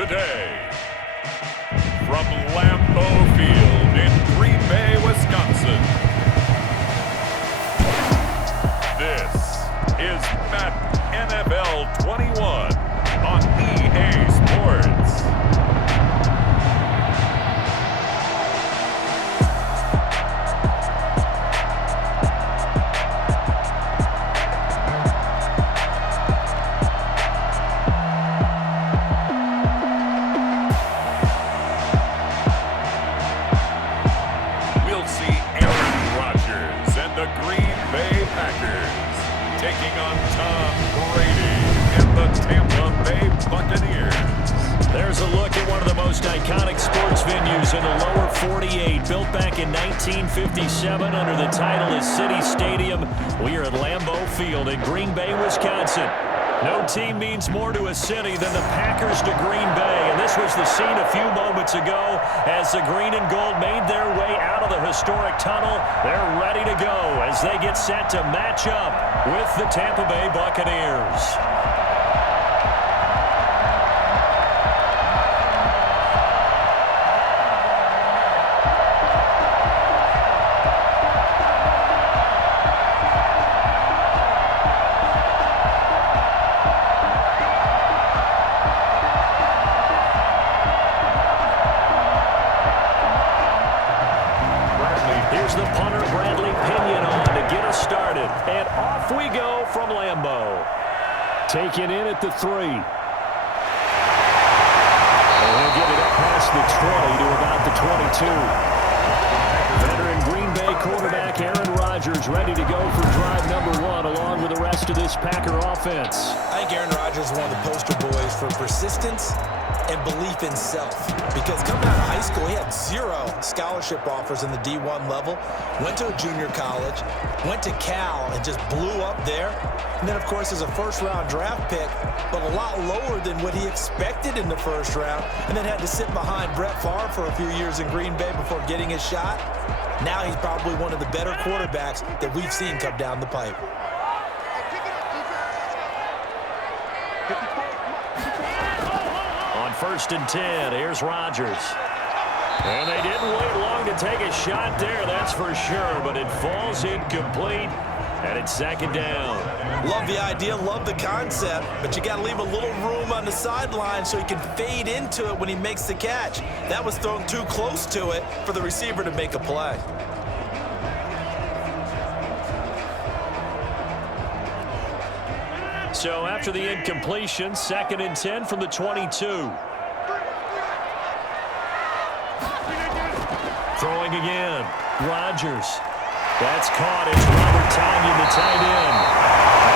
today, from Lambeau Field in Green Bay, Wisconsin, this is Madden NFL 21 on EA Sports. We'll see Aaron Rodgers and the Green Bay Packers taking on Tom Brady and the Tampa Bay Buccaneers. There's a look at one of the most iconic sports venues in the lower 48, built back in 1957 under the title of City Stadium. We are at Lambeau Field in Green Bay, Wisconsin. No team means more to a city than the Packers to Green Bay, and this was the scene a few moments ago as the green and gold made their way out of the historic tunnel. They're ready to go as they get set to match up with the Tampa Bay Buccaneers. Here's the punter, Bradley Pinion, on to get us started. And off we go from Lambeau. Taken in at the 3. And he'll get it up past the 20 to about the 22. Veteran Green Bay quarterback Aaron Rodgers ready to go for drive number 1 along with the rest of this Packer offense. I think Aaron Rodgers is one of the poster boys for persistence and belief in self. Because coming out of high school, he had 0 scholarship offers in the D1 level, went to a junior college, went to Cal, and just blew up there. And then, of course, as a first-round draft pick, but a lot lower than what he expected in the first round, and then had to sit behind Brett Favre for a few years in Green Bay before getting his shot. Now he's probably one of the better quarterbacks that we've seen come down the pipe. On 1st and 10, here's Rodgers. And they didn't wait long to take a shot there, that's for sure, but it falls incomplete, and it's 2nd down. Love the idea, love the concept, but you got to leave a little room on the sideline so he can fade into it when he makes the catch. That was thrown too close to it for the receiver to make a play. So after the incompletion, 2nd and 10 from the 22. Throwing again. Rodgers. That's caught. It's Robert Tonyan, the tight end.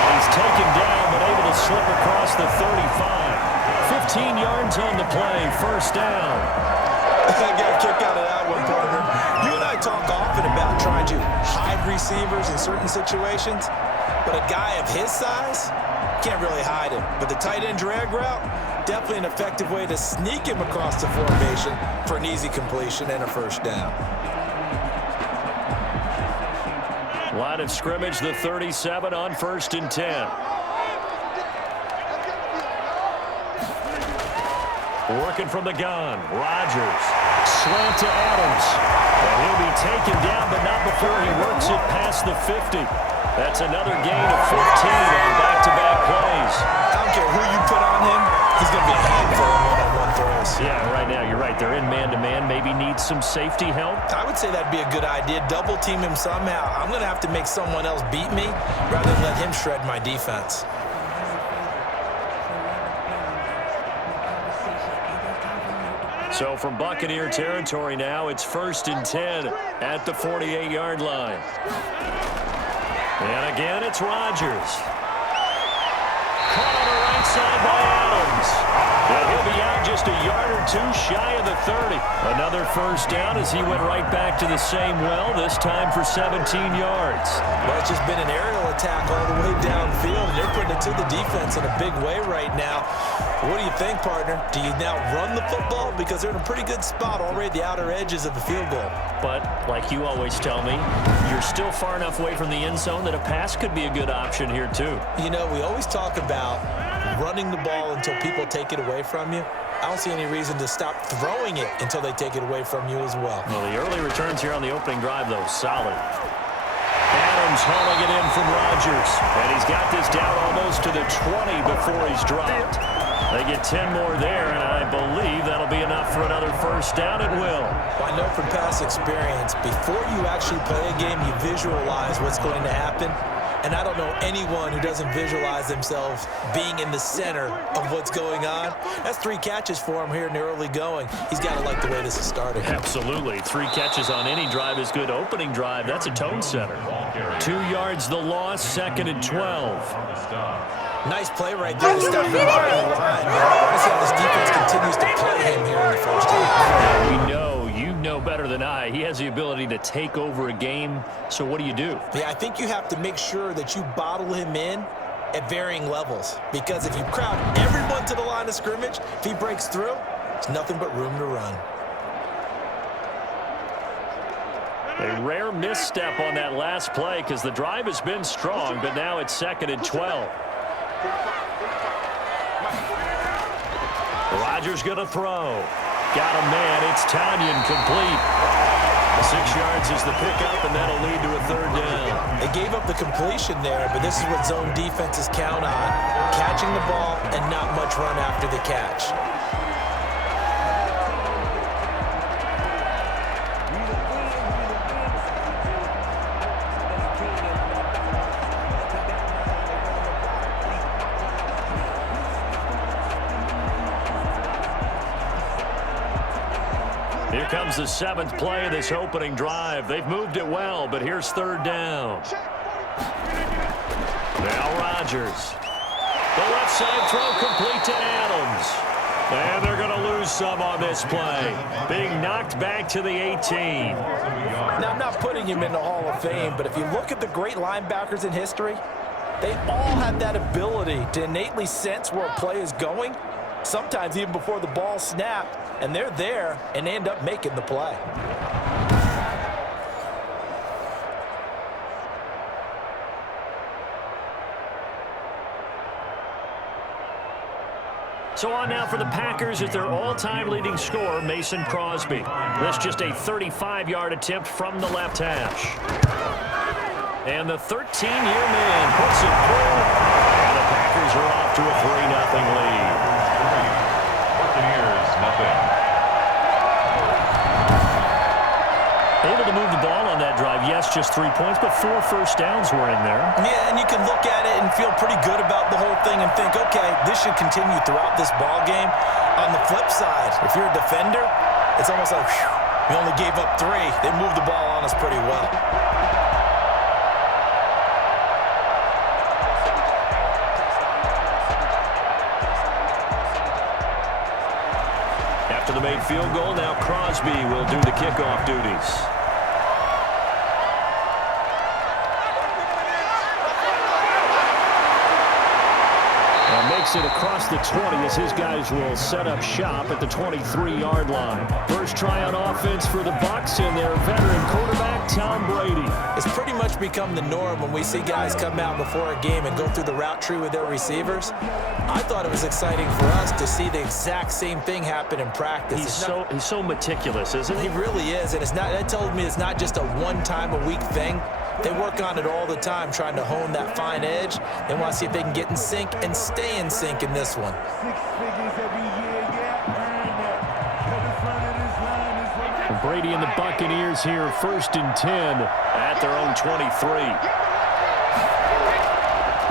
And he's taken down, but able to slip across the 35. 15 yards on the play. 1st down. I got a kick out of that one, partner. You and I talk often about trying to hide receivers in certain situations, but a guy of his size can't really hide him. But the tight end drag route, definitely an effective way to sneak him across the formation for an easy completion and a 1st down. Line of scrimmage, the 37 on 1st and 10. Working from the gun, Rodgers. Slant to Adams. And he'll be taken down, but not before he works it past the 50. That's another gain of 15 on back-to-back plays. I don't care who you put on him, he's going to be a handful of one-on-one throws. Yeah, right now, you're right. They're in man-to-man. Maybe needs some safety help. I would say that'd be a good idea. Double team him somehow. I'm going to have to make someone else beat me rather than let him shred my defense. So from Buccaneer territory now, it's 1st and 10 at the 48-yard line. And again, it's Rodgers. Caught on the right side by Adams. And he'll be out just a yard or 2 shy of the 30. Another 1st down as he went right back to the same well, this time for 17 yards. Well, it's just been an aerial attack all the way downfield, and they're putting it to the defense in a big way right now. What do you think, partner? Do you now run the football? Because they're in a pretty good spot already at the outer edges of the field goal. But, like you always tell me, you're still far enough away from the end zone that a pass could be a good option here, too. You know, we always talk about running the ball until people take it away from you, I don't see any reason to stop throwing it until they take it away from you as well. Well, the early returns here on the opening drive, though, solid. Adams hauling it in from Rodgers. And he's got this down almost to the 20 before he's dropped. They get 10 more there, and I believe that'll be enough for another first down. It will. Well, I know from past experience, before you actually play a game, you visualize what's going to happen. And I don't know anyone who doesn't visualize themselves being in the center of what's going on. That's 3 catches for him here in the early going. He's got to like the way this is starting. Absolutely. 3 catches on any drive is good. Opening drive, that's a tone setter. 2 yards the loss, 2nd and 12. Nice play right there to step him behind the line. I see how this defense continues to play him here in the first half. We know. You know better than I. He has the ability to take over a game. So what do you do? Yeah, I think you have to make sure that you bottle him in at varying levels. Because if you crowd everyone to the line of scrimmage, if he breaks through, there's nothing but room to run. A rare misstep on that last play because the drive has been strong, but now it's 2nd and 12. Rodgers going to throw. Got a man. It's Tanyan complete. 6 yards is the pickup, and that'll lead to a 3rd down. They gave up the completion there, but this is what zone defenses count on. Catching the ball and not much run after the catch. Here comes the 7th play of this opening drive. They've moved it well, but here's 3rd down. Now Rodgers. The left side throw complete to Adams. And they're going to lose some on this play. Being knocked back to the 18. Now, I'm not putting him in the Hall of Fame, but if you look at the great linebackers in history, they all have that ability to innately sense where a play is going, sometimes even before the ball snapped, and they're there and end up making the play. So on now for the Packers at their all-time leading scorer, Mason Crosby. This just a 35-yard attempt from the left hash. And the 13-year man puts it through. And the Packers are off to a 3-0 lead. Buccaneers, nothing. Able to move the ball on that drive. Yes, just 3 points, but 4 first downs were in there. Yeah, and you can look at it and feel pretty good about the whole thing and think, okay, this should continue throughout this ball game. On the flip side, if you're a defender, it's almost like, whew, we only gave up 3. They moved the ball on us pretty well. After the made field goal, now Crosby will do the kickoff duties. Makes it across the 20 as his guys will set up shop at the 23-yard line. First try on offense for the Bucs and their veteran quarterback, Tom Brady. It's pretty much become the norm when we see guys come out before a game and go through the route tree with their receivers. I thought it was exciting for us to see the exact same thing happen in practice. He's so meticulous, isn't he? He really is, and that told me it's not just a one-time-a-week thing. They work on it all the time, trying to hone that fine edge. They want to see if they can get in sync and stay in sync in this one. Brady and the Buccaneers here, 1st and 10 at their own 23.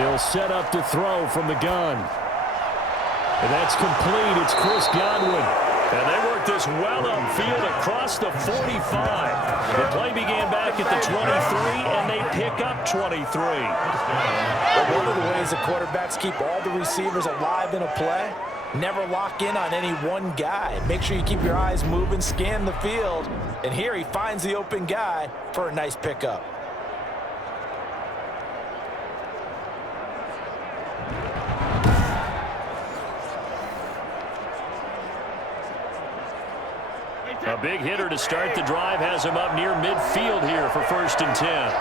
He'll set up to throw from the gun. And that's complete. It's Chris Godwin. And they work this well upfield across the 45. The play began back at the 23, and they pick up 23. But one of the ways the quarterbacks keep all the receivers alive in a play, never lock in on any one guy. Make sure you keep your eyes moving, scan the field. And here he finds the open guy for a nice pickup. A big hitter to start the drive has him up near midfield here for 1st and 10.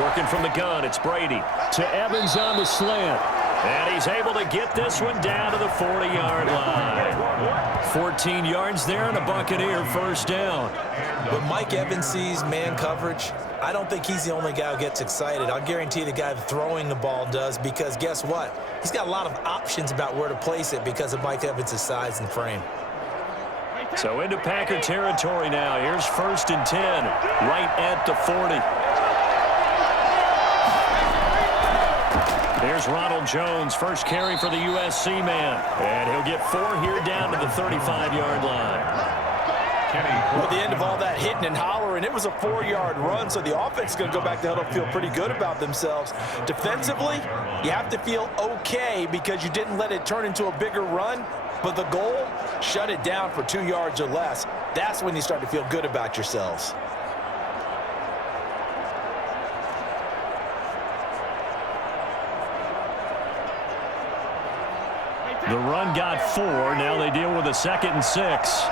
Working from the gun, it's Brady. To Evans on the slant. And he's able to get this one down to the 40-yard line. 14 yards there and a Buccaneer first down. When Mike Evans sees man coverage, I don't think he's the only guy who gets excited. I'll guarantee the guy throwing the ball does, because guess what? He's got a lot of options about where to place it because of Mike Evans' size and frame. So into Packer territory now. Here's 1st and 10, right at the 40. There's Ronald Jones, first carry for the USC man. And he'll get 4 here down to the 35-yard line. Well, at the end of all that hitting and hollering, it was a 4-yard run, so the offense is going to go back to huddle and feel pretty good about themselves. Defensively, you have to feel okay because you didn't let it turn into a bigger run, but the goal, shut it down for 2 yards or less. That's when you start to feel good about yourselves. The run got 4. Now they deal with a 2nd and 6.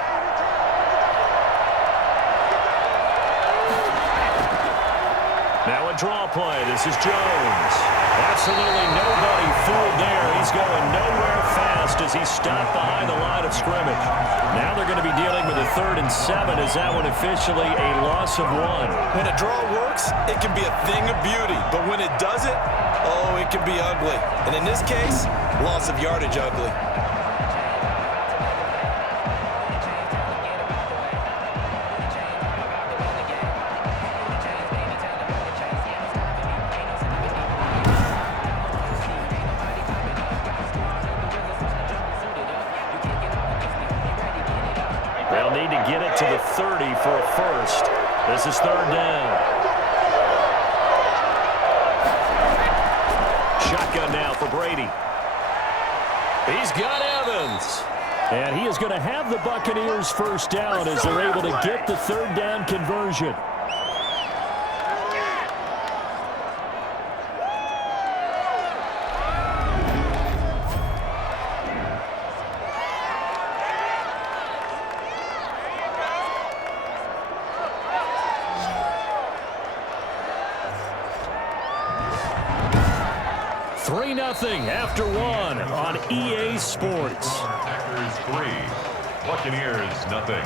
Now a draw play. This is Jones. Absolutely nobody fooled there. He's going nowhere fast as he's stopped behind the line of scrimmage. Now they're going to be dealing with a 3rd and 7. Is that one officially a loss of 1? When a draw works, it can be a thing of beauty. But when it doesn't, oh, it can be ugly. And in this case, loss of yardage ugly. They'll need to get it to the 30 for a first. This is 3rd down. Shotgun now for Brady. He's got Evans. And he is going to have the Buccaneers first down as they're able to get the 3rd down conversion. Nothing after 1 on EA Sports. Packers 3, Buccaneers nothing.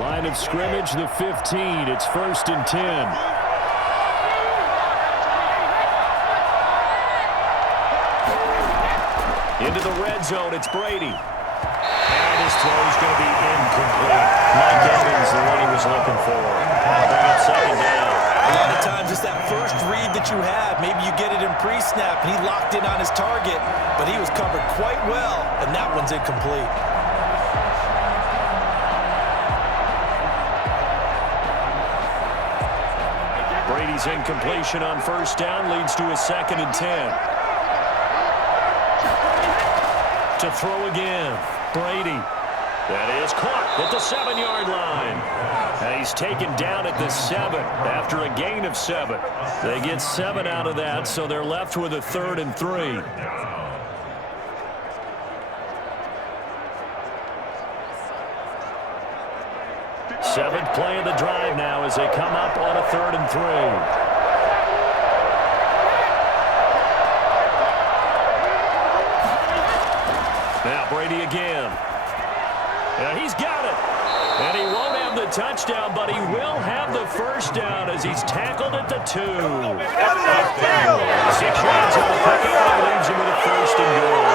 Line of scrimmage, the 15. It's 1st and 10. Into the red zone, it's Brady. And his throw is going to be incomplete. Mike Evans, the one he was looking for. Bring up 2nd down. A lot of times, it's that first read that you have. Maybe you get it in pre-snap, and he locked in on his target, but he was covered quite well, and that one's incomplete. Brady's incompletion on 1st down leads to a 2nd and 10. To throw again, Brady. That is caught at the 7-yard line. And he's taken down at the 7 after a gain of 7. They get 7 out of that, so they're left with a 3rd and 3. Seventh play of the drive now as they come up on a 3rd and 3. Now Brady again. And he's got it. And he won't have the touchdown, but he will have the first down as he's tackled at the 2. 6 yards on the pickup leaves him with a 1st and goal.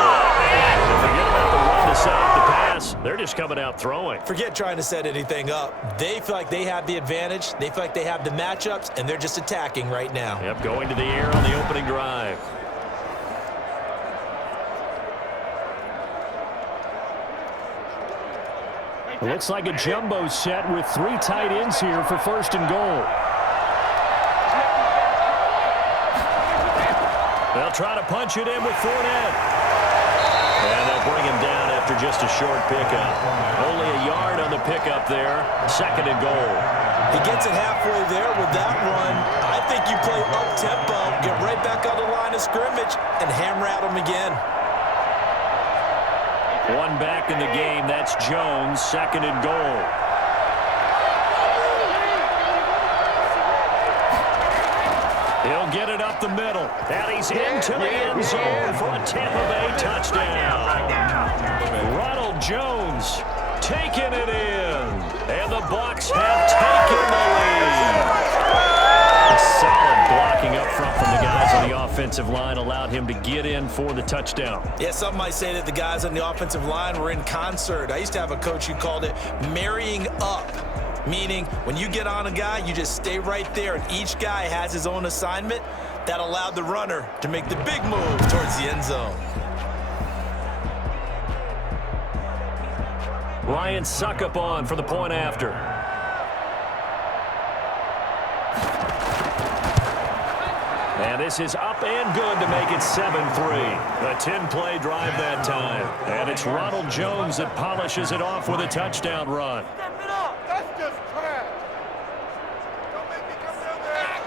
Forget about the run to set up the pass. They're just coming out throwing. Forget trying to set anything up. They feel like they have the advantage. They feel like they have the matchups, and they're just attacking right now. Yep, going to the air on the opening drive. It looks like a jumbo set with 3 tight ends here for 1st and goal. They'll try to punch it in with Fournette. And they'll bring him down after just a short pickup. Only a yard on the pickup there. 2nd and goal. He gets it halfway there with that run. I think you play up-tempo, get right back on the line of scrimmage, and hammer at them again. One back in the game. That's Jones, 2nd and goal. He'll get it up the middle. And he's into the end zone for a Tampa Bay touchdown. Ronald Jones taking it in. And the Bucs have taken the lead. A solid blocking up front from the guys on the offensive line allowed him to get in for the touchdown. Yeah, some might say that the guys on the offensive line were in concert. I used to have a coach who called it marrying up. Meaning, when you get on a guy, you just stay right there, and each guy has his own assignment. That allowed the runner to make the big move towards the end zone. Ryan Suckup on for the point after. And this is up and good to make it 7-3. A 10-play drive that time. And it's Ronald Jones that polishes it off with a touchdown run. That's just trash. Don't make me come down there.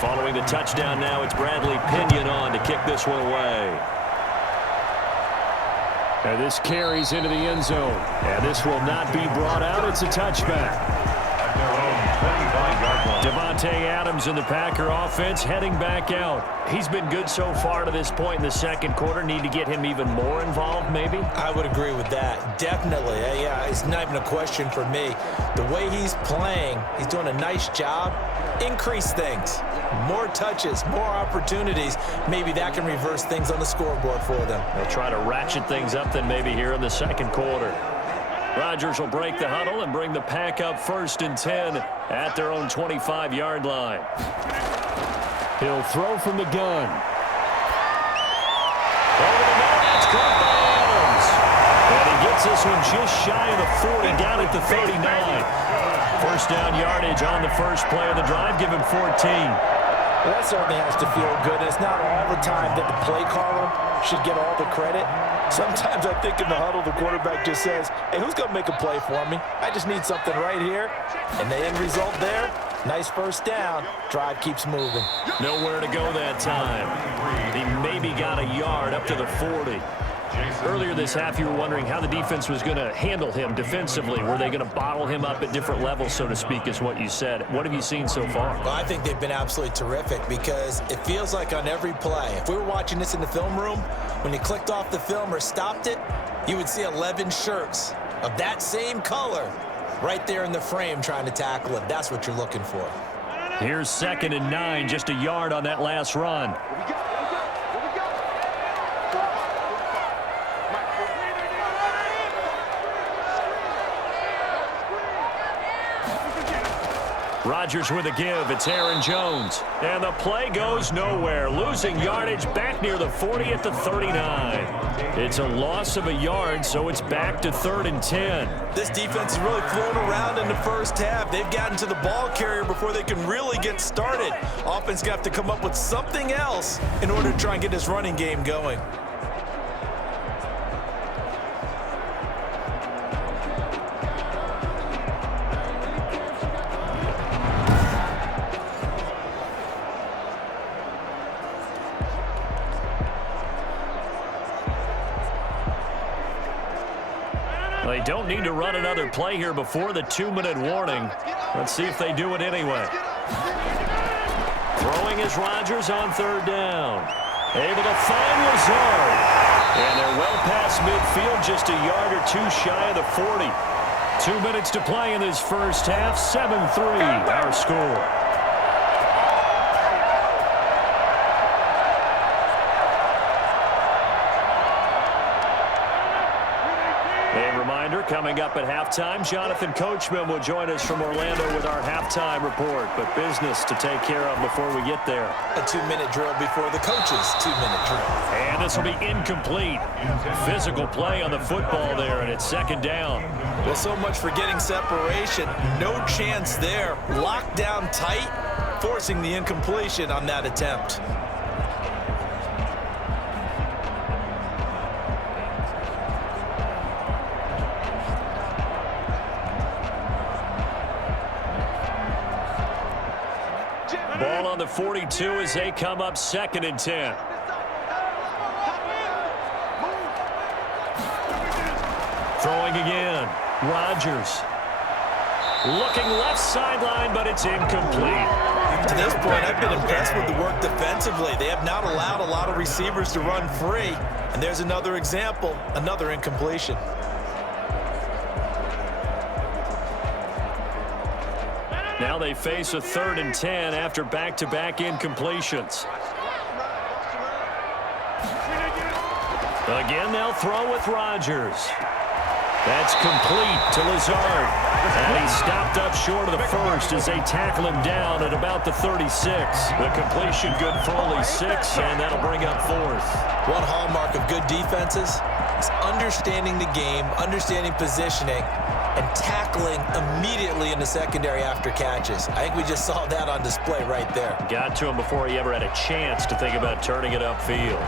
Following the touchdown now, it's Bradley Pinion on to kick this one away. And this carries into the end zone. And this will not be brought out. It's a touchback. Devontae Adams in the Packer offense heading back out. He's been good so far to this point in the second quarter. Need to get him even more involved, maybe? I would agree with that. Definitely. Yeah, it's not even a question for me. The way he's playing, he's doing a nice job. Increase things. More touches, more opportunities. Maybe that can reverse things on the scoreboard for them. They'll try to ratchet things up then maybe here in the second quarter. Rodgers will break the huddle and bring the Pack up 1st and 10 at their own 25-yard line. He'll throw from the gun. Over the middle, that's caught by Adams. And he gets this one just shy of the 40, down at the 39. First down yardage on the first play of the drive. Give him 14. Well, that certainly has to feel good. And it's not all the time that the play caller should get all the credit. Sometimes I think in the huddle, the quarterback just says, hey, who's going to make a play for me? I just need something right here. And the end result there, nice first down. Drive keeps moving. Nowhere to go that time. He maybe got a yard up to the 40. Earlier this half, you were wondering how the defense was going to handle him defensively. Were they going to bottle him up at different levels, so to speak, is what you said. What have you seen so far? Well, I think they've been absolutely terrific because it feels like on every play, if we were watching this in the film room, when you clicked off the film or stopped it, you would see 11 shirts of that same color right there in the frame trying to tackle it. That's what you're looking for. Here's 2nd and 9, just a yard on that last run. Rodgers with a give. It's Aaron Jones. And the play goes nowhere. Losing yardage back near the 40 at the 39. It's a loss of a yard, so it's back to 3rd and 10. This defense is really flown around in the first half. They've gotten to the ball carrier before they can really get started. Offense got to come up with something else in order to try and get this running game going. They don't need to run another play here before the 2-minute warning. Let's see if they do it anyway. Throwing is Rodgers on 3rd down. Able to find Lazard. And they're well past midfield, just a yard or two shy of the 40. 2 minutes to play in this first half. 7-3 our score. coming up at halftime. Jonathan Coachman will join us from Orlando with our halftime report. But business to take care of before we get there. A 2-minute drill before the coach's 2-minute drill. And this will be incomplete. Physical play on the football there, and it's second down. Well, so much for getting separation. No chance there. Locked down tight, forcing the incompletion on that attempt. Ball on the 42 as they come up 2nd and 10. Throwing again. Rodgers. Looking left sideline, but it's incomplete. To this point, I've been impressed with the work defensively. They have not allowed a lot of receivers to run free. And there's another example, another incompletion. Now they face a 3rd and 10 after back-to-back incompletions. Again, they'll throw with Rodgers. That's complete to Lazard. And he's stopped up short of the first as they tackle him down at about the 36. The completion good for only 6, and that'll bring up 4th. One hallmark of good defenses is understanding the game, understanding positioning, and tackling immediately in the secondary after catches. I think we just saw that on display right there. Got to him before he ever had a chance to think about turning it upfield.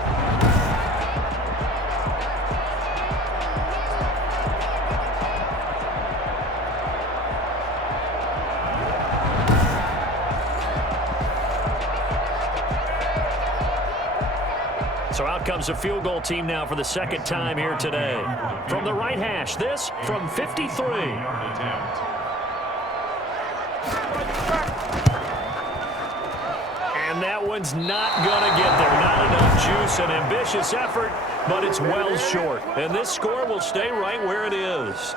So out comes a field goal team now for the 2nd time here today. From the right hash, this from 53. And that one's not going to get there. Not enough juice, an ambitious effort, but it's well short. And this score will stay right where it is.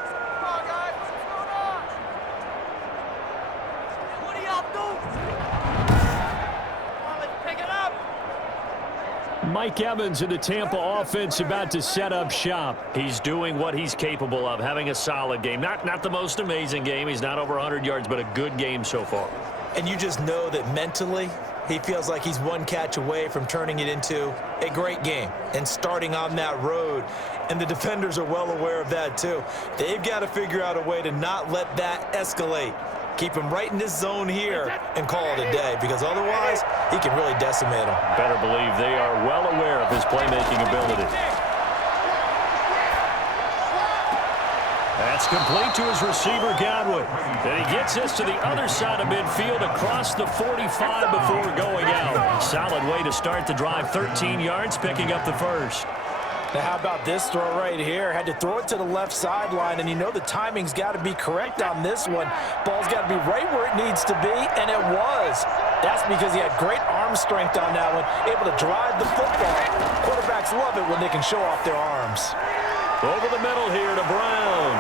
Mike Evans in the Tampa offense about to set up shop. He's doing what he's capable of, having a solid game. Not the most amazing game. He's not over 100 yards, but a good game so far. And you just know that mentally, he feels like he's one catch away from turning it into a great game and starting on that road. And the defenders are well aware of that, too. They've got to figure out a way to not let that escalate. Keep him right in this zone here and call it a day, because otherwise he can really decimate him. Better believe they are well aware of his playmaking ability. That's complete to his receiver, Godwin. And he gets this to the other side of midfield across the 45 before going out. Solid way to start the drive. 13 yards, picking up the first. Now, how about this throw right here? Had to throw it to the left sideline, and you know the timing's got to be correct on this one. Ball's got to be right where it needs to be, and it was. That's because he had great arm strength on that one, able to drive the football. Quarterbacks love it when they can show off their arms. Over the middle here to Brown.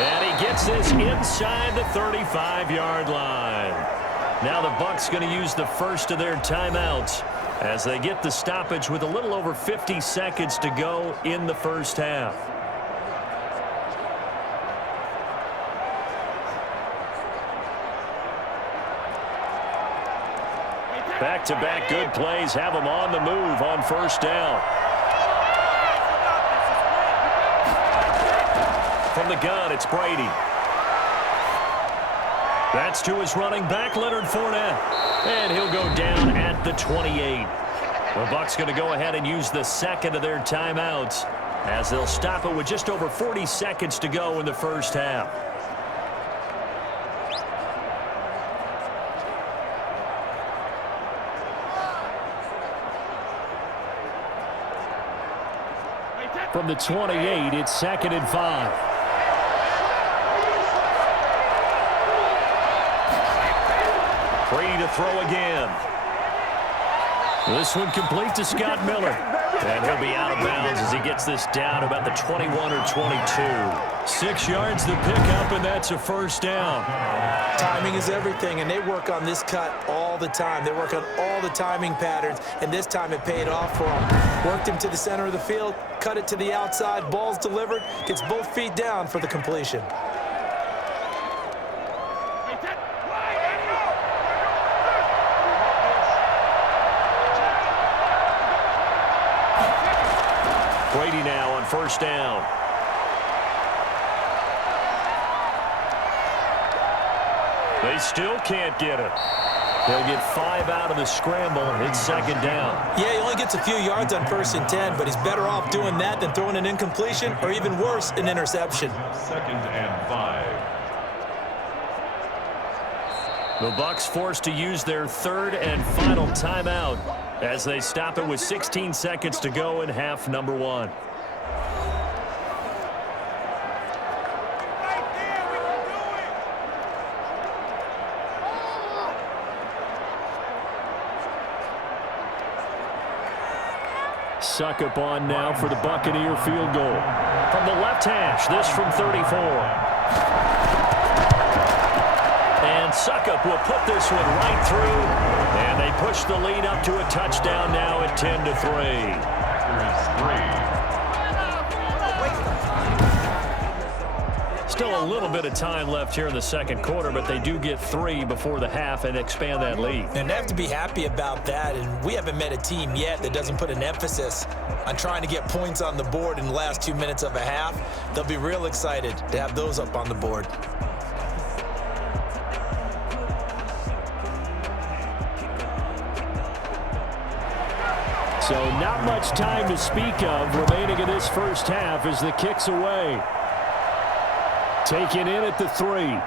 And he gets this inside the 35-yard line. Now the Bucs going to use the first of their timeouts as they get the stoppage with a little over 50 seconds to go in the first half. Back-to-back good plays have them on the move on first down. From the gun, it's Brady. That's to his running back, Leonard Fournette. And he'll go down at the 28. The Bucs going to go ahead and use the second of their timeouts as they'll stop it with just over 40 seconds to go in the first half. From the 28, it's 2nd and 5. Free to throw again. This one complete to Scott Miller. And he'll be out of bounds as he gets this down about the 21 or 22. 6 yards to pick up, and that's a first down. Timing is everything, and they work on this cut all the time. They work on all the timing patterns, and this time it paid off for them. Worked him to the center of the field, cut it to the outside, ball's delivered, gets both feet down for the completion. Brady now on first down. They still can't get it. They'll get 5 out of the scramble. It's second down. Yeah, he only gets a few yards on 1st and 10, but he's better off doing that than throwing an incompletion or even worse, an interception. 2nd and 5. The Bucs forced to use their 3rd and final timeout as they stop it with 16 seconds to go in half number 1. Succop on now for the Buccaneer field goal. From the left hash, this from 34. And Succop will put this one right through. And they push the lead up to a touchdown now at 10-3. Still a little bit of time left here in the second quarter, but they do get 3 before the half and expand that lead. And they have to be happy about that, and we haven't met a team yet that doesn't put an emphasis on trying to get points on the board in the last 2 minutes of a half. They'll be real excited to have those up on the board. So not much time to speak of remaining in this first half as the kick's away. Taken in at the 3. They're able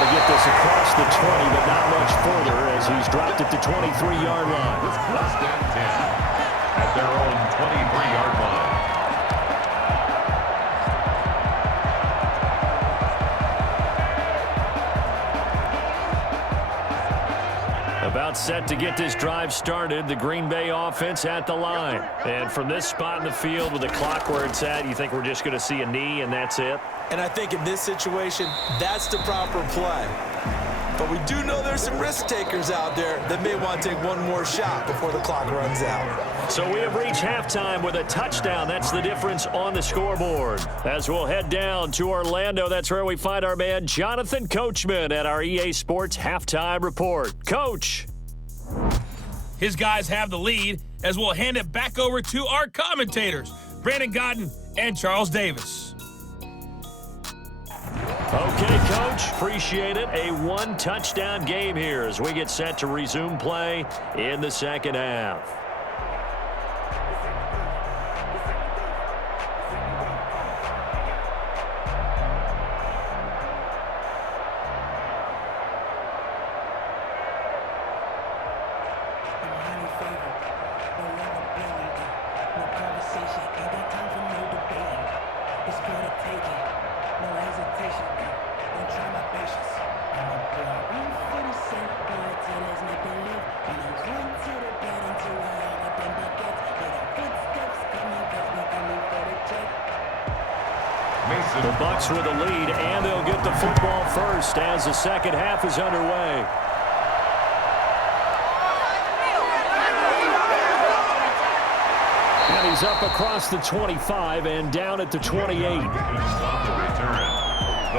to get this across the 20, but not much further as he's dropped it to 23-yard line. Less than 10 at their own 23-yard line. About set to get this drive started, the Green Bay offense at the line. And from this spot in the field with the clock where it's at, you think we're just going to see a knee and that's it? And I think in this situation, that's the proper play. But we do know there's some risk takers out there that may want to take one more shot before the clock runs out. So we have reached halftime with a touchdown. That's the difference on the scoreboard. As we'll head down to Orlando, that's where we find our man Jonathan Coachman at our EA Sports Halftime Report. Coach. His guys have the lead as we'll hand it back over to our commentators, Brandon Godden and Charles Davis. Okay, Coach, appreciate it. A 1-touchdown game here as we get set to resume play in the second half. The Bucs with the lead, and they'll get the football first as the second half is underway. And he's up across the 25 and down at the 28. The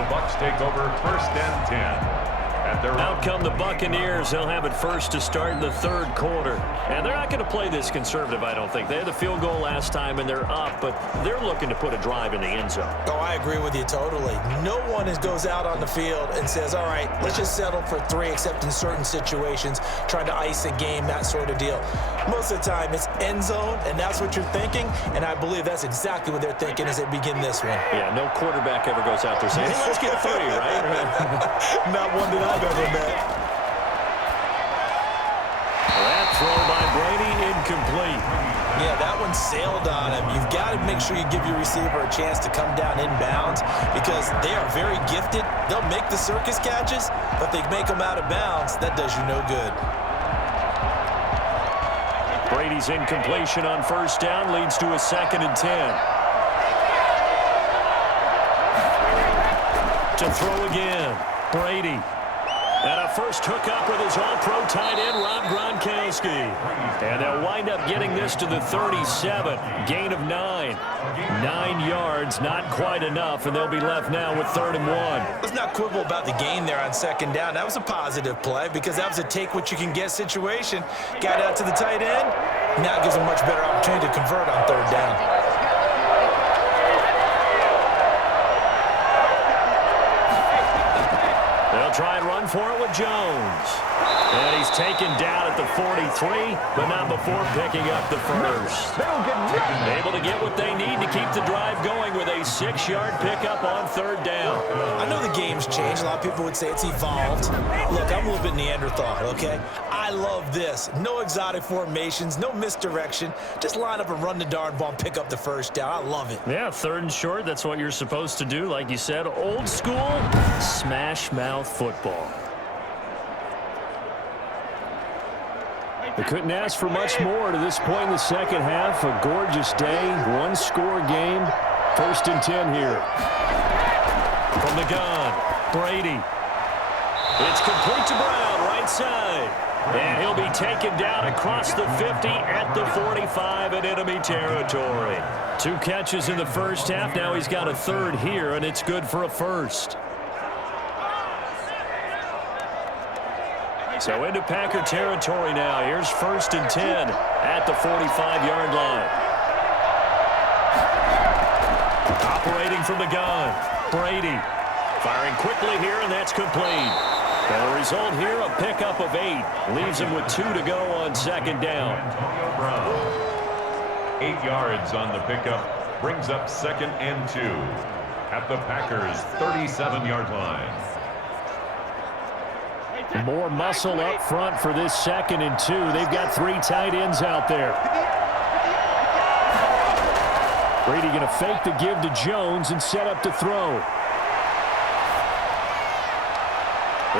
Bucs take over 1st and 10. Out come the Buccaneers. They'll have it first to start in the third quarter. And they're not going to play this conservative, I don't think. They had the field goal last time, and they're up, but they're looking to put a drive in the end zone. Oh, I agree with you totally. No one goes out on the field and says, all right, let's just settle for 3, except in certain situations, trying to ice a game, that sort of deal. Most of the time, it's end zone, and that's what you're thinking, and I believe that's exactly what they're thinking as they begin this one. Yeah, no quarterback ever goes out there saying, hey, let's get 3, right? Not one that I've ever met. That throw by Brady, incomplete. Yeah, that one sailed on him. You've got to make sure you give your receiver a chance to come down inbounds because they are very gifted. They'll make the circus catches, but if they make them out of bounds, that does you no good. Brady's incompletion on first down leads to a 2nd and 10. To throw again, Brady. And a first hookup with his all-pro tight end, Rob Gronkowski. And they'll wind up getting this to the 37. Gain of 9. 9 yards, not quite enough, and they'll be left now with 3rd and 1. Let's not quibble about the gain there on 2nd down. That was a positive play because that was a take-what-you-can-get situation. Got out to the tight end. Now it gives them much better opportunity to convert on 3rd down. Try and run for it with Jones. And he's taken down at the 43, but not before picking up the first. Able to get what they need to keep the drive going with a 6-yard pickup on 3rd down. I know the game's changed. A lot of people would say it's evolved. Look, I'm a little bit Neanderthal, okay? I love this. No exotic formations, no misdirection. Just line up and run the darn ball and pick up the first down. I love it. Yeah, 3rd and short, that's what you're supposed to do. Like you said, old school, smash mouth football. They couldn't ask for much more to this point in the second half. A gorgeous day, 1-score game. 1st and 10 here. From the gun, Brady. It's complete to Brown, right side. And he'll be taken down across the 50 at the 45 in enemy territory. 2 catches in the first half. Now he's got a 3rd here, and it's good for a 1st. So into Packer territory now. Here's 1st and 10 at the 45-yard line. Operating from the gun, Brady. Firing quickly here, and that's complete. And the result here, a pickup of 8. Leaves him with 2 to go on 2nd down. 8 yards on the pickup. Brings up 2nd and 2 at the Packers' 37-yard line. More muscle up front for this 2nd and 2. They've got 3 tight ends out there. Brady going to fake the give to Jones and set up to throw.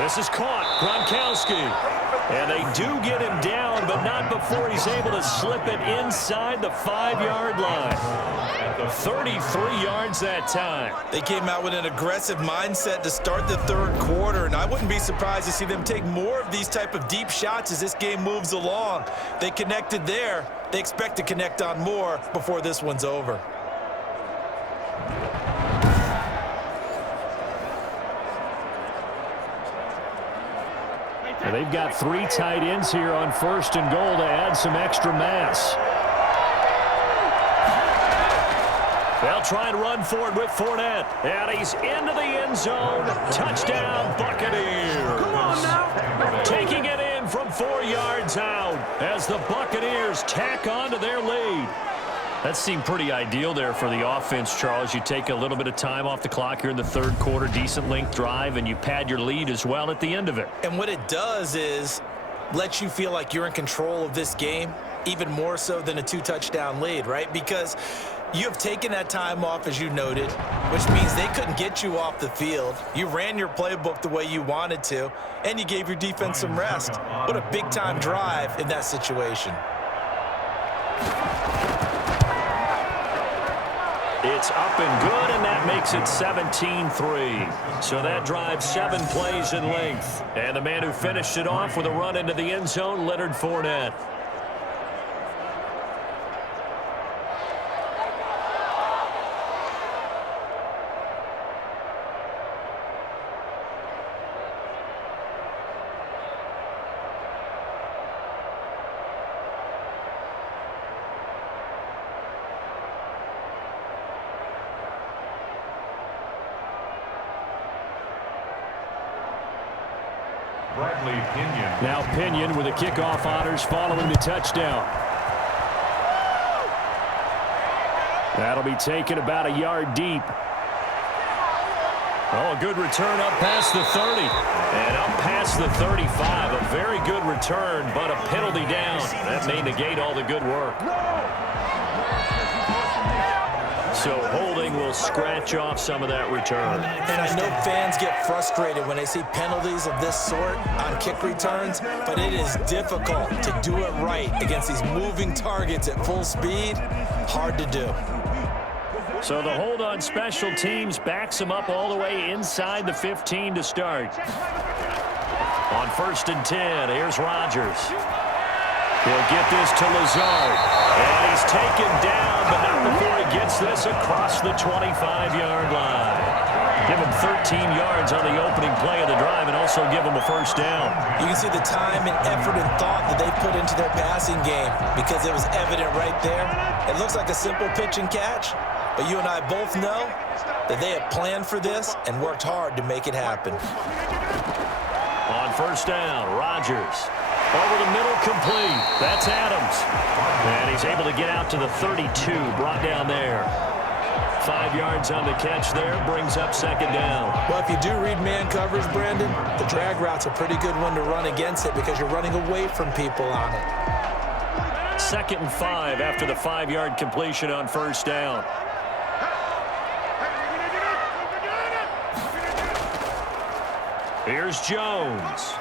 This is caught. Gronkowski. And they do get him down, but not before he's able to slip it inside the 5-yard line. 33 yards that time. They came out with an aggressive mindset to start the 3rd quarter, and I wouldn't be surprised to see them take more of these type of deep shots as this game moves along. They connected there. They expect to connect on more before this one's over. And they've got 3 tight ends here on 1st and goal to add some extra mass. They'll try and run for it with Fournette. And he's into the end zone. Touchdown, Buccaneers. Come on now. Taking it in from 4 yards out as the Buccaneers tack on to their lead. That seemed pretty ideal there for the offense, Charles. You take a little bit of time off the clock here in the 3rd quarter, decent length drive, and you pad your lead as well at the end of it. And what it does is let you feel like you're in control of this game, even more so than a 2-touchdown lead, right? Because you have taken that time off, as you noted, which means they couldn't get you off the field. You ran your playbook the way you wanted to, and you gave your defense some rest. What a big-time drive in that situation. It's up and good, and that makes it 17-3. So that drives 7 plays in length. And the man who finished it off with a run into the end zone, Leonard Fournette. Now Pinion with the kickoff honors following the touchdown. That'll be taken about a yard deep. Oh, a good return up past the 30. And up past the 35. A very good return, but a penalty down. That may negate all the good work. So holding will scratch off some of that return. And I know fans get frustrated when they see penalties of this sort on kick returns, but it is difficult to do it right against these moving targets at full speed. Hard to do. So the hold on special teams backs him up all the way inside the 15 to start. On 1st and 10, here's Rodgers. He'll get this to Lazard. And he's taken down, but not before he gets this across the 25-yard line. Give him 13 yards on the opening play of the drive and also give him a first down. You can see the time and effort and thought that they put into their passing game because it was evident right there. It looks like a simple pitch and catch, but you and I both know that they have planned for this and worked hard to make it happen. On 1st down, Rodgers. Over the middle, complete. That's Adams. And he's able to get out to the 32, brought down there. 5 yards on the catch there, brings up 2nd down. Well, if you do read man coverage, Brandon, the drag route's a pretty good one to run against it because you're running away from people on it. 2nd and 5 after the 5-yard completion on 1st down. Here's Jones.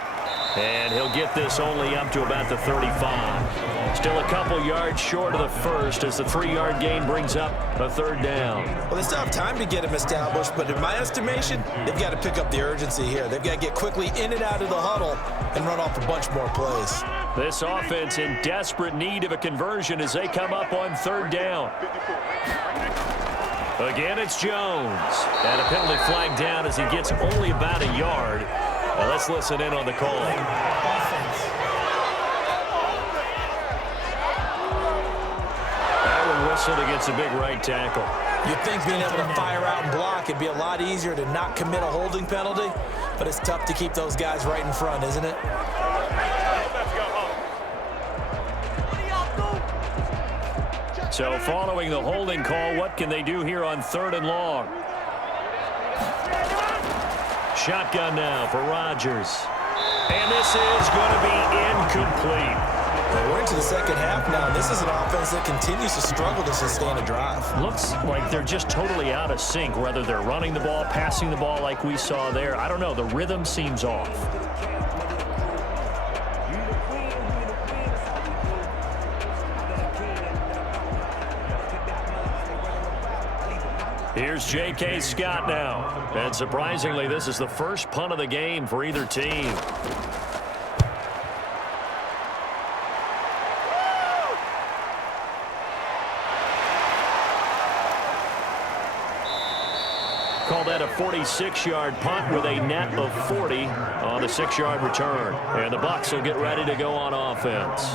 And he'll get this only up to about the 35. Still a couple yards short of the first as the 3-yard gain brings up a 3rd down. Well, they still have time to get him established, but in my estimation, they've got to pick up the urgency here. They've got to get quickly in and out of the huddle and run off a bunch more plays. This offense in desperate need of a conversion as they come up on 3rd down. Again, it's Jones. And a penalty flag down as he gets only about a yard. Now let's listen in on the call. That one whistled against a big right tackle. You'd think being able to fire out and block it'd be a lot easier to not commit a holding penalty, but it's tough to keep those guys right in front, isn't it? So following the holding call, what can they do here on 3rd and long? Shotgun now for Rodgers. And this is going to be incomplete. Well, we're into the 2nd half now, and this is an offense that continues to struggle to sustain a drive. Looks like they're just totally out of sync, whether they're running the ball, passing the ball like we saw there. I don't know. The rhythm seems off. Here's J.K. Scott now. And surprisingly, this is the first punt of the game for either team. Call that a 46-yard punt with a net of 40 on the 6-yard return. And the Bucs will get ready to go on offense.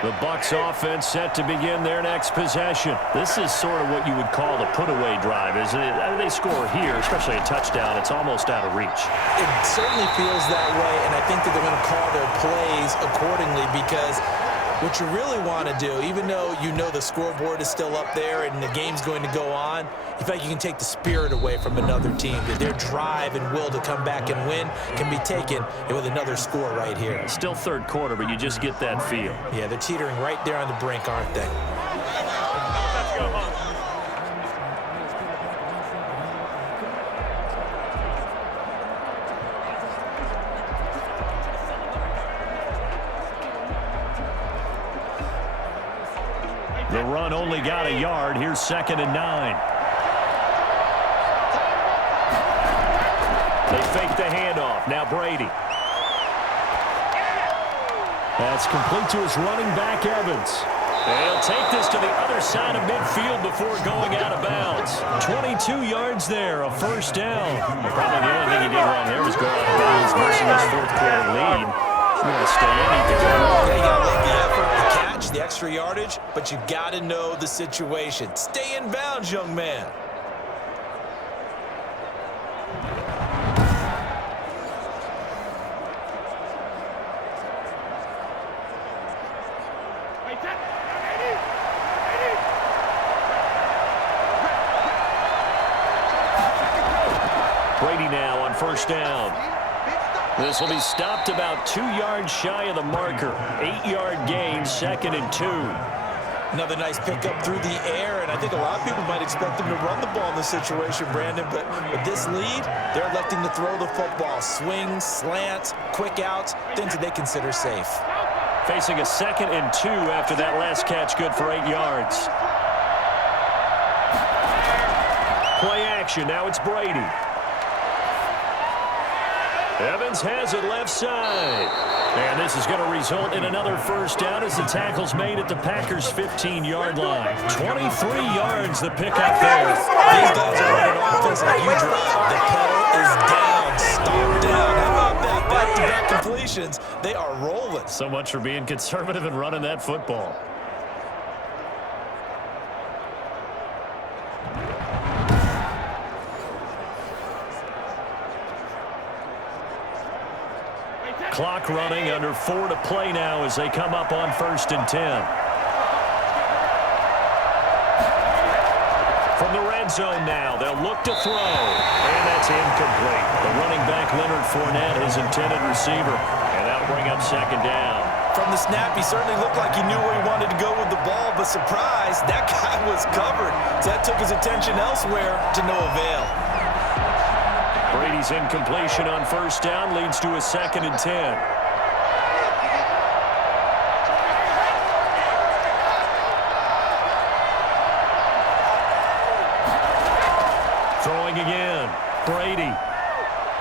The Bucs offense set to begin their next possession. This is sort of what you would call the put-away drive, isn't it? They score here, especially a touchdown. It's almost out of reach. It certainly feels that way, and I think that they're going to call their plays accordingly because what you really want to do, even though you know the scoreboard is still up there and the game's going to go on, in fact, you can take the spirit away from another team. That their drive and will to come back and win can be taken with another score right here. Still 3rd quarter, but you just get that feel. Yeah, they're teetering right there on the brink, aren't they? The run only got a yard. Here's 2nd and 9. They fake the handoff. Now Brady. That's complete to his running back, Evans. And he'll take this to the other side of midfield before going out of bounds. 22 yards there, a 1st down. Probably the only thing he did wrong there was go out of bounds versus his 4th quarter lead. He's going to stay in. Yeah, you got to love the effort, the catch, the extra yardage, but you got to know the situation. Stay in bounds, young man. Brady now on 1st down. This will be stopped about 2 yards shy of the marker. 8-yard gain, 2nd and 2. Another nice pickup through the air, and I think a lot of people might expect him to run the ball in this situation, Brandon, but with this lead, they're electing to throw the football. Swings, slants, quick outs, things that they consider safe. Facing a 2nd and 2 after that last catch, good for 8 yards. Play action, now it's Brady. Evans has it left side. And this is going to result in another first down as the tackle's made at the Packers' 15-yard line. 23 yards the pickup there. These guys are running offense like you drive. The pedal is down, stomped down. How about that? Back-to-back completions. They are rolling. So much for being conservative and running that football. Clock running, under 4 to play now as they come up on 1st and 10. From the red zone now, they'll look to throw. And that's incomplete. The running back, Leonard Fournette, his intended receiver. And that'll bring up 2nd down. From the snap, he certainly looked like he knew where he wanted to go with the ball, but surprise, that guy was covered. So that took his attention elsewhere to no avail. Brady's incompletion on 1st down leads to a 2nd and 10. Throwing again. Brady.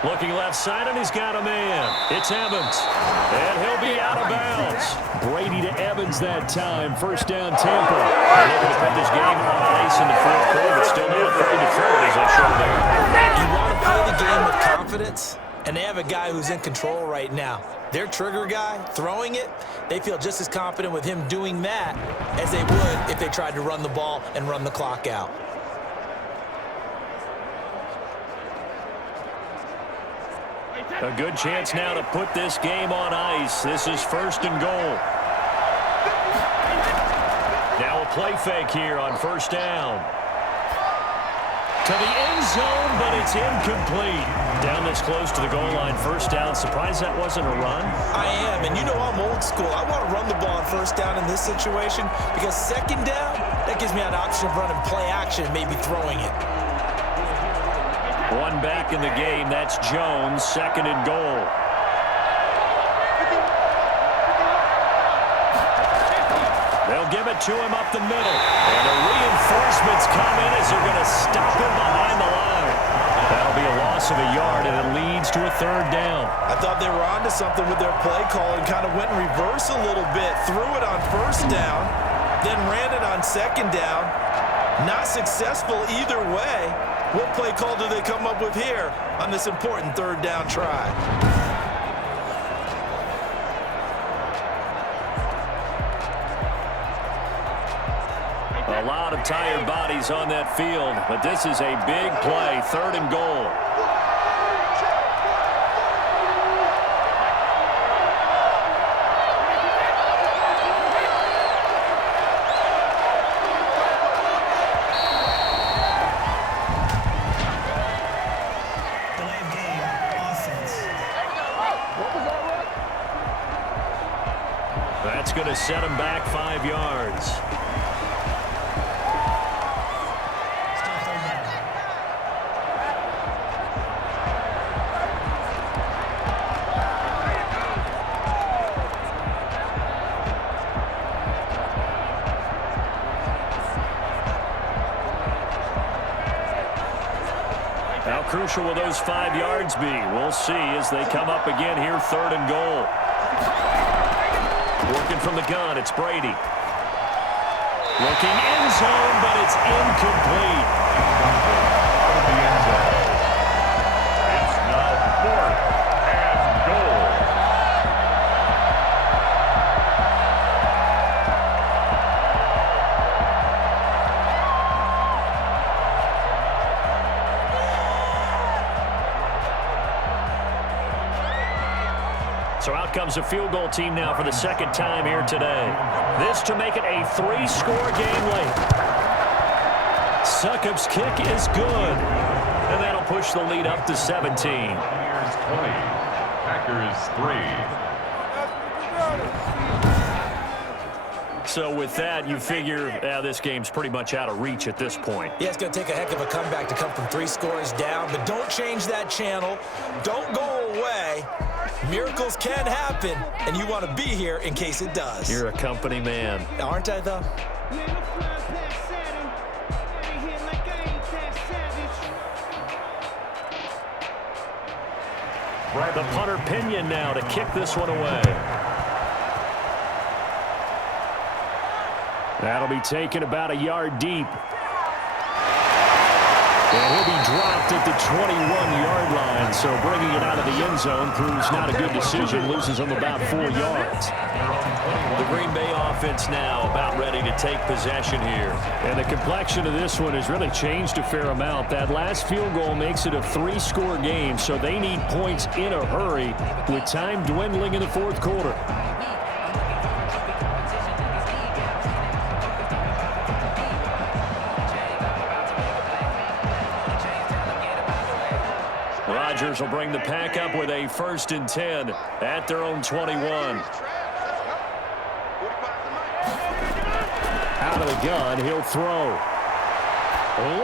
Looking left side, and he's got a man. It's Evans. And he'll be out of bounds. Brady to Evans that time. 1st down, Tampa. They're looking to put this game on ice in the 4th quarter, but still not afraid to throw it as they show there. You want to play the game with confidence, and they have a guy who's in control right now. Their trigger guy, throwing it, they feel just as confident with him doing that as they would if they tried to run the ball and run the clock out. A good chance now to put this game on ice. This is 1st and goal. Now a play fake here on 1st down. To the end zone, but it's incomplete. Down this close to the goal line, 1st down. Surprised that wasn't a run? I am, and you know I'm old school. I want to run the ball on 1st down in this situation because 2nd down, that gives me an option of running play action and maybe throwing it. One back in the game. That's Jones, 2nd and goal. They'll give it to him up the middle. And the reinforcements come in as they're going to stop him behind the line. That'll be a loss of a yard, and it leads to a 3rd down. I thought they were onto something with their play call and kind of went in reverse a little bit. Threw it on 1st down, then ran it on 2nd down. Not successful either way. What play call do they come up with here on this important 3rd down try? A lot of tired bodies on that field, but this is a big play, 3rd and goal. That's going to set him back 5 yards. How crucial will those 5 yards be? We'll see as they come up again here, 3rd and goal. Working from the gun, it's Brady. Looking end zone, but it's incomplete. It's now 4th and goal. So out comes a field goal team now for the 2nd time here today. This to make it a 3-score game late. Succop's kick is good. And that'll push the lead up to 17. Buccaneers 20, Packers 3. So with that, you figure this game's pretty much out of reach at this point. Yeah, it's going to take a heck of a comeback to come from 3 scores down, but don't change that channel. Don't go away. Miracles can happen, and you want to be here in case it does. You're a company man. Aren't I, though? The punter Pinion now to kick this one away. That'll be taken about a yard deep. And he'll be dropped at the 21-yard line, so bringing it out of the end zone proves not a good decision, loses him about 4 yards. The Green Bay offense now about ready to take possession here. And the complexion of this one has really changed a fair amount. That last field goal makes it a 3-score game, so they need points in a hurry with time dwindling in the 4th quarter. Rodgers will bring the pack up with a 1st and 10 at their own 21. Out of the gun, he'll throw.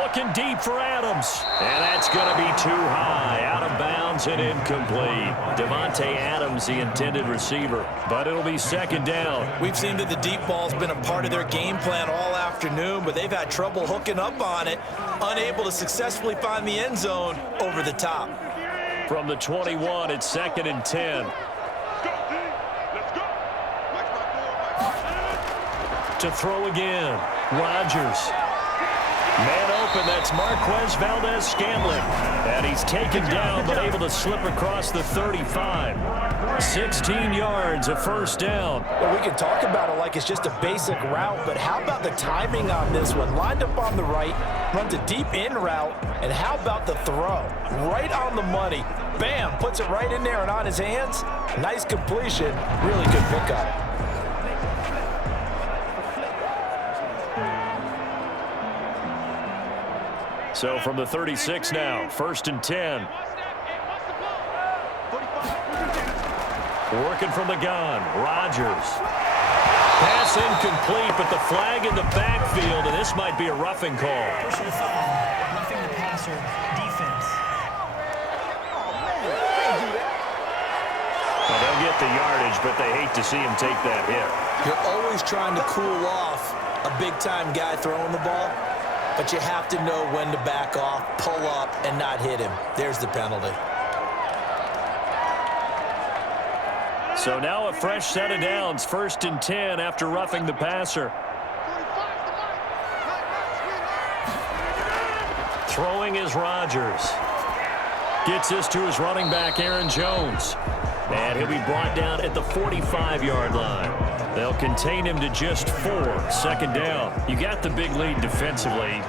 Looking deep for Adams. And that's going to be too high. Out of bounds and incomplete. Devontae Adams, the intended receiver. But it'll be 2nd down. We've seen that the deep ball's been a part of their game plan all afternoon, but they've had trouble hooking up on it. Unable to successfully find the end zone over the top. From the 21, it's 2nd and 10. To throw again. Rodgers. Man open, that's Marquez Valdez-Scantling. And he's taken down, but able to slip across the 35. 16 yards, a 1st down. Well, we can talk about it like it's just a basic route, but how about the timing on this one? Lined up on the right, runs a deep in route, and how about the throw? Right on the money. Bam, puts it right in there and on his hands. Nice completion, really good pickup. So from the 36 now, 1st and 10. Working from the gun, Rodgers. Pass incomplete, but the flag in the backfield, and this might be a roughing call. Personal foul, roughing the passer, defense. Well, they'll get the yardage, but they hate to see him take that hit. You're always trying to cool off a big-time guy throwing the ball, but you have to know when to back off, pull up, and not hit him. There's the penalty. So now a fresh set of downs, 1st and 10 after roughing the passer. Throwing is Rodgers. Gets this to his running back, Aaron Jones. And he'll be brought down at the 45-yard line. They'll contain him to just 4. 2nd down. You got the big lead defensively.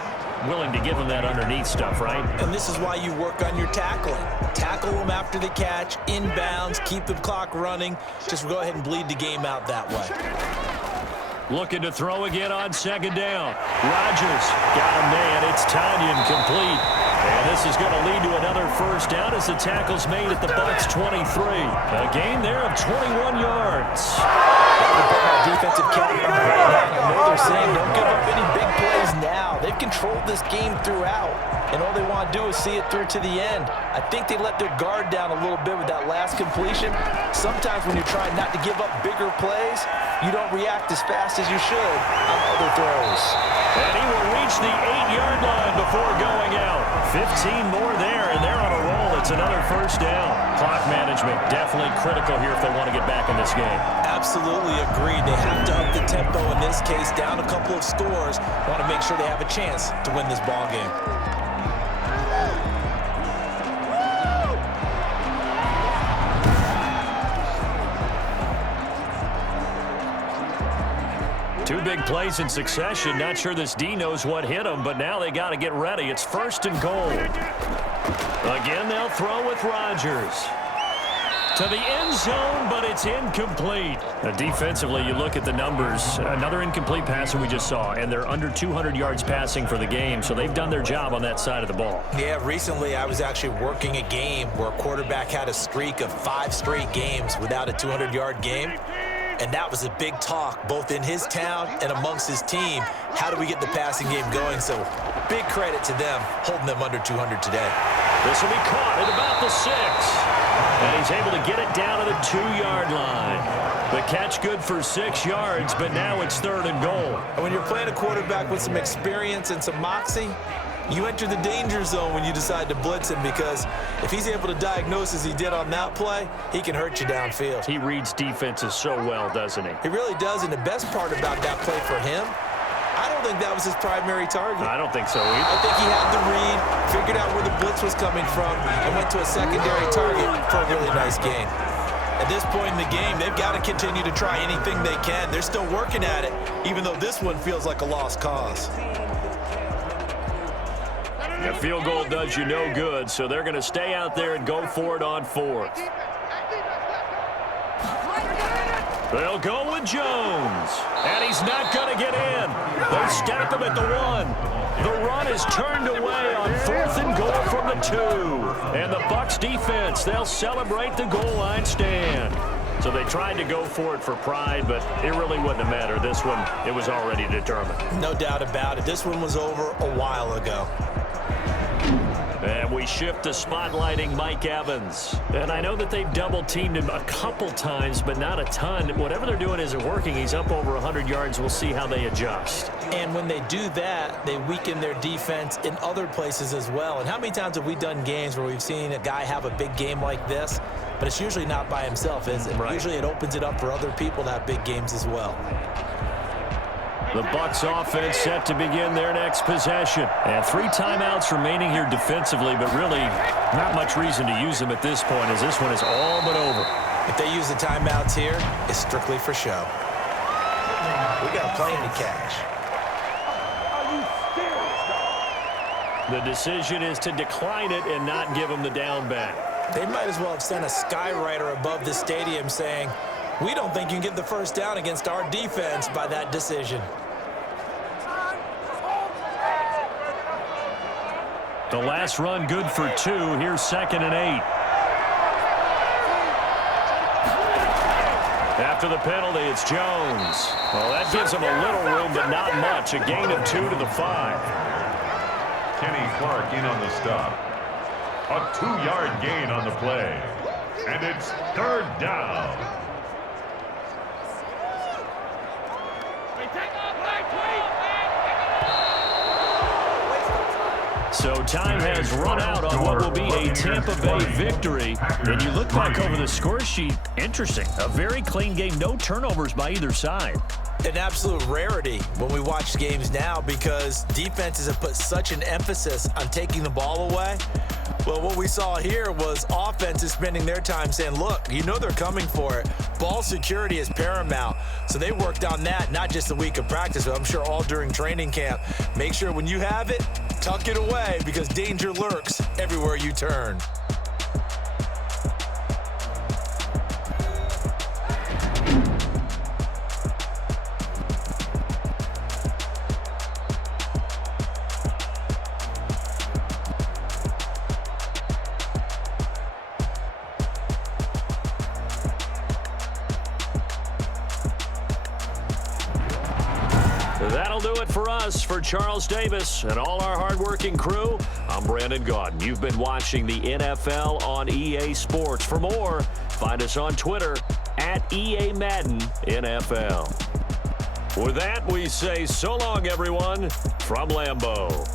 Willing to give him that underneath stuff, right? And this is why you work on your tackling. Tackle them after the catch, inbounds, keep the clock running. Just go ahead and bleed the game out that way. Looking to throw again on 2nd down. Rodgers got him man. It's Tanyan complete. And this is going to lead to another 1st down as the tackle's made at the Bucs 23. A gain there of 21 yards. Defensive counter number 8. I know they're saying don't give up any big plays now. They've controlled this game throughout, and all they want to do is see it through to the end. I think they let their guard down a little bit with that last completion. Sometimes when you're trying not to give up bigger plays, you don't react as fast as you should on other throws. And he will reach the 8-yard line before going out. 15 more there, and they're on a roll. It's another 1st down. Clock management definitely critical here if they want to get back in this game. Absolutely agreed. They have to up the tempo in this case, down a couple of scores. Want to make sure they have a chance to win this ball game. Two big plays in succession. Not sure this D knows what hit him, but now they got to get ready. It's 1st and goal. Again, they'll throw with Rodgers. To the end zone, but it's incomplete. Defensively, you look at the numbers. Another incomplete pass that we just saw, and they're under 200 yards passing for the game, so they've done their job on that side of the ball. Yeah, recently I was actually working a game where a quarterback had a streak of 5 straight games without a 200-yard game. And that was a big talk, both in his town and amongst his team. How do we get the passing game going? So big credit to them holding them under 200 today. This will be caught at about the 6. And he's able to get it down to the 2-yard line. The catch good for 6 yards, but now it's 3rd and goal. And when you're playing a quarterback with some experience and some moxie, you enter the danger zone when you decide to blitz him, because if he's able to diagnose as he did on that play, he can hurt you downfield. He reads defenses so well, doesn't he? He really does, and the best part about that play for him, I don't think that was his primary target. I don't think so either. I think he had the read, figured out where the blitz was coming from, and went to a secondary target for a really nice gain. At this point in the game, they've got to continue to try anything they can. They're still working at it, even though this one feels like a lost cause. A field goal does you no good, so they're going to stay out there and go for it on 4th. They'll go with Jones, and he's not going to get in. They stop him at the 1. The run is turned away on 4th and goal from the 2. And the Bucs defense, they'll celebrate the goal line stand. So they tried to go for it for pride, but it really wouldn't have mattered. This one, it was already determined. No doubt about it. This one was over a while ago. And we shift to spotlighting Mike Evans. And I know that they've double-teamed him a couple times, but not a ton. Whatever they're doing isn't working. He's up over 100 yards. We'll see how they adjust. And when they do that, they weaken their defense in other places as well. And how many times have we done games where we've seen a guy have a big game like this, but it's usually not by himself, is it? Right. Usually it opens it up for other people to have big games as well. The Bucs offense set to begin their next possession. And 3 timeouts remaining here defensively, but really not much reason to use them at this point, as this one is all but over. If they use the timeouts here, it's strictly for show. We got a plane to catch. The decision is to decline it and not give them the down back. They might as well have sent a skywriter above the stadium saying, we don't think you can get the first down against our defense by that decision. The last run good for 2. Here's 2nd and 8. After the penalty, it's Jones. Well, that gives him a little room, but not much. A gain of 2 to the 5. Kenny Clark in on the stop. A 2-yard gain on the play. And it's 3rd down. So time has run out on what will be a Tampa Bay victory. And you look back over the score sheet, interesting. A very clean game, no turnovers by either side. An absolute rarity when we watch games now, because defenses have put such an emphasis on taking the ball away. Well, what we saw here was offenses spending their time saying, look, you know they're coming for it. Ball security is paramount. So they worked on that, not just a week of practice, but I'm sure all during training camp. Make sure when you have it, tuck it away, because danger lurks everywhere you turn. That'll do it for us. For Charles Davis and all our hardworking crew, I'm Brandon Gaudin. You've been watching the NFL on EA Sports. For more, find us on Twitter at EA Madden NFL. With that, we say so long, everyone, from Lambeau.